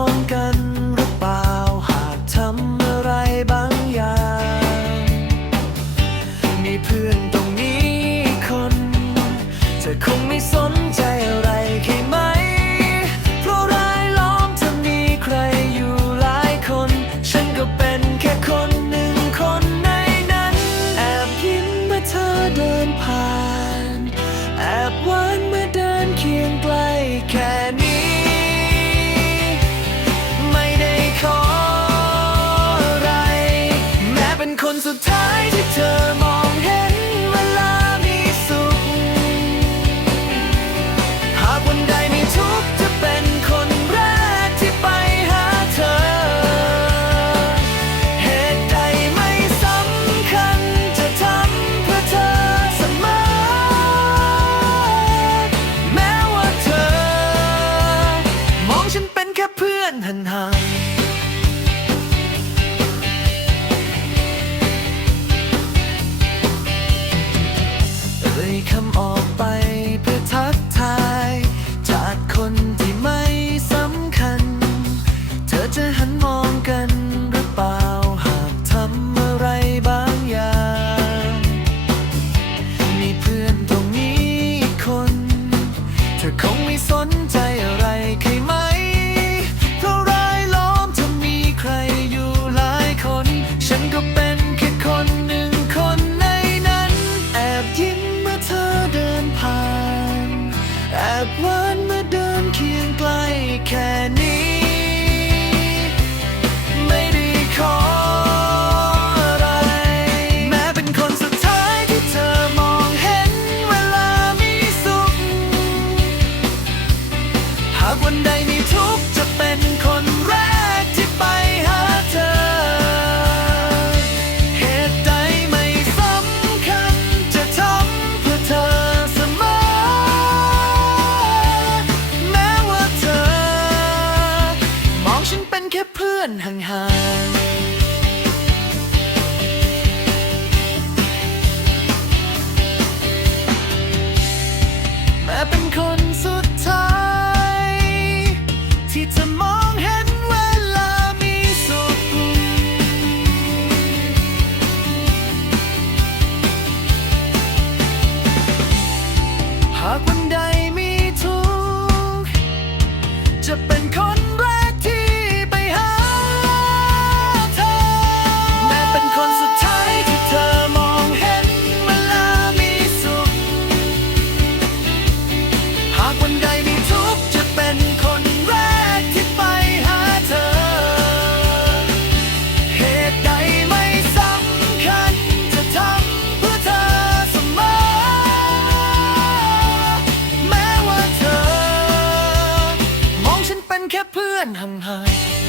องกันหรือเปล่า หากทำอะไรบางอย่าง มีเพื่อนตรงนี้คน เธอคงไม่สนใจอะไรแค่ไหม เพราะรายล้อมเธมีใครอยู่หลายคน ฉันก็เป็นแค่คนหนึ่งคนในนั้น แอบยิ้มเมื่อเธอเดินผ่าน คำออกไป that was happened, Connie? วันใดมีทุกจะเป็นคนแรกที่ไปหาเธอ เหตุใดไม่สำคัญจะทำเพื่อเธอเสมอ แม้ว่าเธอ มองฉันเป็นแค่เพื่อนห่างๆ